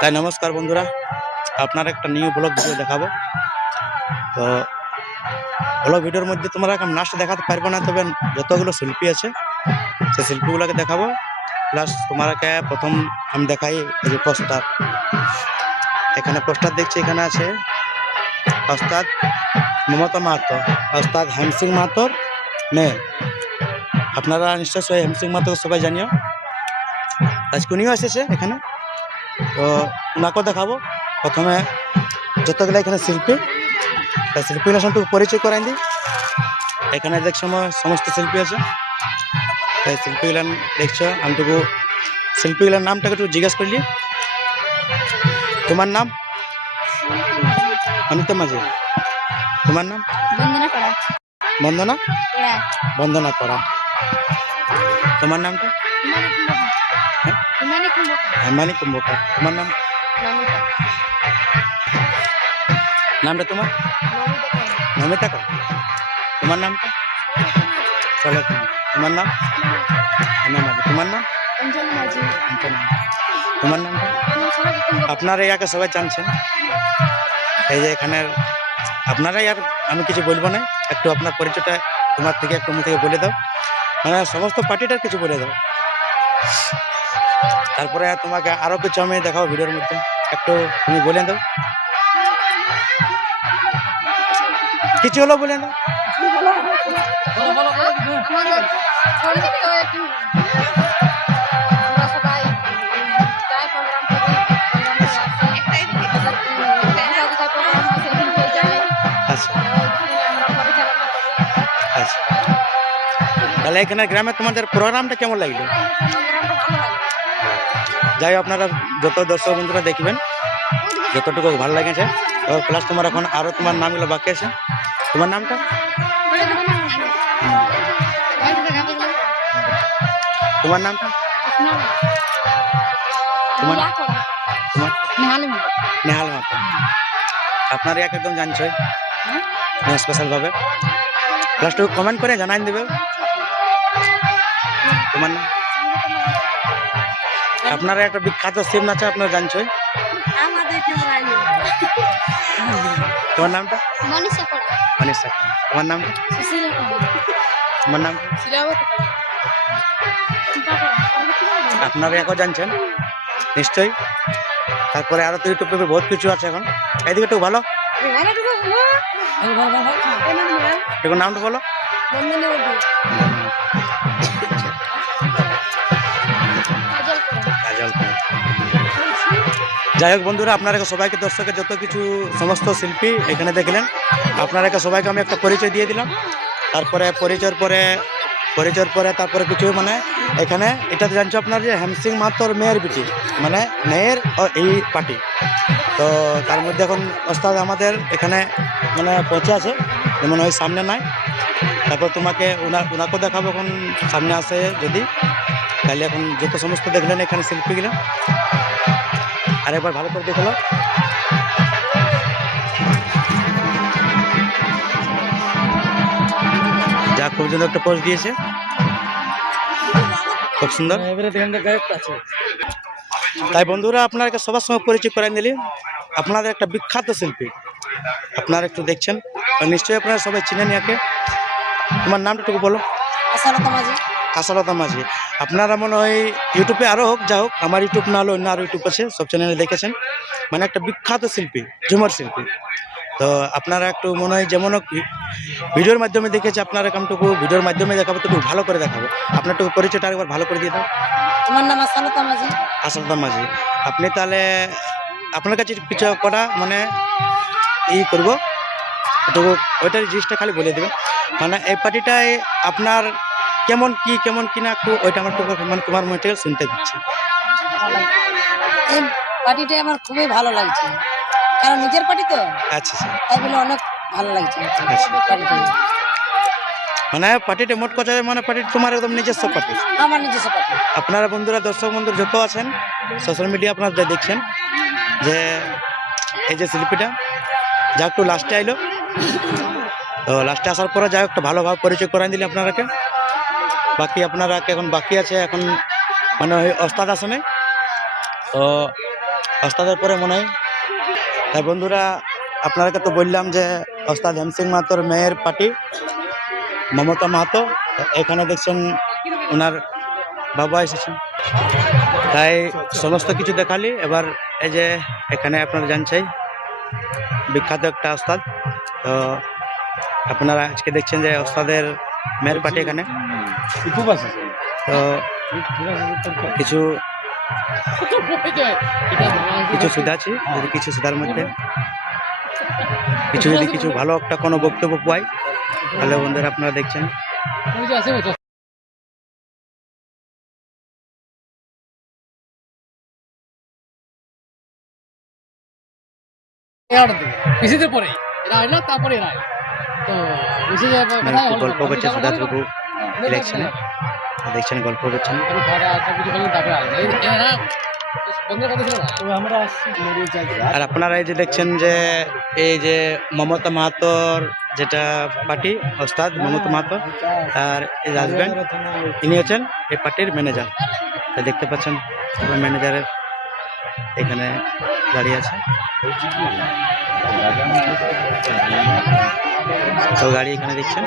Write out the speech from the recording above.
তাই নমস্কার বন্ধুরা, আপনার একটা নিউ ব্লগ ভিডিও দেখাবো। তো ব্লগ ভিডিওর মধ্যে তোমরা এখন নাচটা দেখাতে পারব না, তবে যতগুলো শিল্পী আছে, সেই শিল্পীগুলোকে দেখাবো। প্লাস তোমাকে প্রথম আমি দেখাই এই যে পোস্টার এখানে পোস্টার দেখছি, এখানে আছে ওস্তাদ মমতা মাহাতো, ওস্তাদ হেমসিং মাহাতোর মেয়ে। আপনারা নিশ্চয়ই হেমসিং মাহাতো সবাই জানিও। আজকে উনিও এসেছে এখানে। তো ওনাকেও দেখাবো প্রথমে যতগুলো এখানে শিল্পী তাই শিল্পীগুলোর সঙ্গে পরিচয় করাই দিই। এখানে দেখছ আমার সমস্ত শিল্পী আছে। তাই শিল্পীগুলো দেখছ আমি টুকু শিল্পীগুলোর নামটাকে একটু জিজ্ঞেস করলি তোমার নাম? অনিতা মাঝি। তোমার নাম? বন্দনা করা। বন্দনা? করা। তোমার নামটা? হেমানি কুম্ভকার তোমার নাম নমিতা নামটা তোমার নমিতা করা তোমার নামটা চলো তোমার নাম হেমা মাঝি তোমার নাম অঞ্জলি মাঝি অঞ্চনা। তোমার কুম্ভকা আপনারা ইয়াকে সবাই জানছেন এই যে এখানের আপনারাই আর আমি কিছু বলব না একটু আপনার পরিচয়টা তোমার থেকে একটু মুখ থেকে বলে দাও মানে সমস্ত পার্টিটার কিছু বলে দাও তারপরে তোমাকে আরও কিছু আমি দেখাবো ভিডিওর মধ্যে। একটু তুমি বলে দাও। কিছু হলো বলে দাও। আচ্ছা। আচ্ছা। তাহলে এখানে গ্রামে তোমাদের প্রোগ্রামটা কেমন লাগল? যাই হোক আপনারা যত দর্শক বন্ধুরা দেখবেন যতটুকু ভালো লাগেছে এবার প্লাস তোমার এখন আরও তোমার নামগুলো বাকি আছে। তোমার নামটা? তোমার নামটা? তোমার তোমার নেহাল মাতা আপনার একদম জানছই স্পেশালভাবে প্লাস টু কমেন্ট করে জানাই দেবে। তোমার নাম? আপনারা একটা বিখ্যাত সিম নাচে আপনারা জানছই তোমার নামটা? মনীষা সাকি তোমার করা। তোমার নাম? আপনারা এখন জানছেন? নিশ্চয়ই? তারপরে আরও তো ইউটিউবে বহুত কিছু আছে এখন। এদিকে একটু ভালো একটু নামটা বলো। যাই হোক বন্ধুরা, আপনারা সবাইকে দর্শকের যত কিছু সমস্ত শিল্পী এখানে দেখলেন, আপনারা সবাইকে আমি একটা পরিচয় দিয়ে দিলাম। তারপরে পরিচয়ের পরে পরিচয়ের পরে তারপরে কিছু মানে এখানে, এটা জানছো আপনার যে হেমসিং মাহাতোর মেয়ের বিটি মানে মেয়ের ও এই পার্টি। তো তার মধ্যে এখন ওস্তাদ আমাদের এখানে মানে পৌঁছে আছে, যেমন ওই সামনে নাই। তারপর তোমাকে ওনার ওনাকেও দেখাবো এখন সামনে আসে যদি। তাহলে এখন যত সমস্ত দেখলেন এখানে শিল্পীগুলো আরেকবার ভালো করে দেখল যা খুব সুন্দর একটা পোস্ট দিয়েছে। খুব সুন্দর। তাই বন্ধুরা আপনাকে সবার সঙ্গে পরিচয় করে নিলি আপনাদের একটা বিখ্যাত শিল্পী। আপনারা একটু দেখছেন। নিশ্চয়ই আপনারা সবাই চিনেন ইয়াকে। তোমার নামটা একটু বলো। আশালতা মাঝি আপনারা মনে হয় ইউটিউবে আরও হোক যা হোক আমার ইউটিউব না হলে অন্য আরও ইউটিউব আছে সব চ্যানেলে দেখেছেন। মানে একটা বিখ্যাত শিল্পী ঝুমর শিল্পী। তো আপনারা একটু মনে হয় যেমন হোক ভিডিওর মাধ্যমে দেখেছি আপনারা কামটুকু ভিডিওর মাধ্যমে দেখাবো তো ভালো করে দেখাবো। আপনার একটু পরিচয়টা আরেকবার ভালো করে দিয়ে দাও। আমার নাম আশালতা মাঝি আশালতা মাঝি আপনি তাহলে আপনার কাছে কিছু করা মানে ই করব একটু ওইটার জিনিসটা খালি বলে দেবেন। মানে এই পার্টিটায় আপনার কেমন কি কেমন কি না ওইটা আমার মানে তোমার মুখ থেকে শুনতে এই পার্টিটা আমার খুবই ভালো লাগছে। কারণ নিজের পার্টি তো? আচ্ছা আচ্ছা। তাই বলে অনেক ভালো লাগছে। আচ্ছা। পার্টিটা। মানে পার্টিটা মোট কথা মানে পার্টি তোমার একদম নিজস্ব পার্টি। আমার নিজস্ব পার্টি। আপনারা বন্ধুরা দর্শক বন্ধু যত আছেন সোশ্যাল মিডিয়া আপনারা যা দেখছেন যে এই যে শিল্পীটা যা একটু লাস্টে আইলো। তো লাস্টে আসার পরে যা একটু ভালোভাবে পরিচয় করাই দিলে আপনারাকে। বাকি আপনারা এখন বাকি আছে? এখন মানে ওই ওস্তাদ আসনে তো ওস্তাদের পরে মনে হয়। তাই বন্ধুরা, আপনাদেরকে তো বললাম যে ওস্তাদ হেমসিং মাহাতোর মেয়ের পার্টি, মমতা মাহাতো, এখানে দেখছেন ওনার বাবা এসেছেন। তাই সমস্ত কিছু দেখালি, এবার এই যে এখানে আপনারা জানছেন বিখ্যাত একটা ওস্তাদ। তো আপনারা আজকে দেখছেন যে ওস্তাদের মেয়ের পার্টি এখানে। তো কিছু কিছু সুধা আছে যদি কিছু সুধার মধ্যে। কিছু যদি কিছু ভালো একটা কোনো বক্তব্য পাই, তাহলে বন্ধুরা আপনারা দেখছেন। পিসিতে পরে এরা না তারপরে এরা। তো মানে? গল্প করছে আমি সুধা যাব প্রভু না। ইলেকশনে দেখছেন গল্প করছেন? আর আপনারা এই যে দেখছেন যে এই যে মমতা মাহাতোর যেটা পার্টি ওস্তাদ মমতা মাহাতো আর এই হাজব্যান্ড ইনি হচ্ছেন এই পার্টির ম্যানেজার তা দেখতে পাচ্ছেন ম্যানেজারের এখানে দাঁড়িয়ে আছে তো গাড়ি এখানে দেখছেন?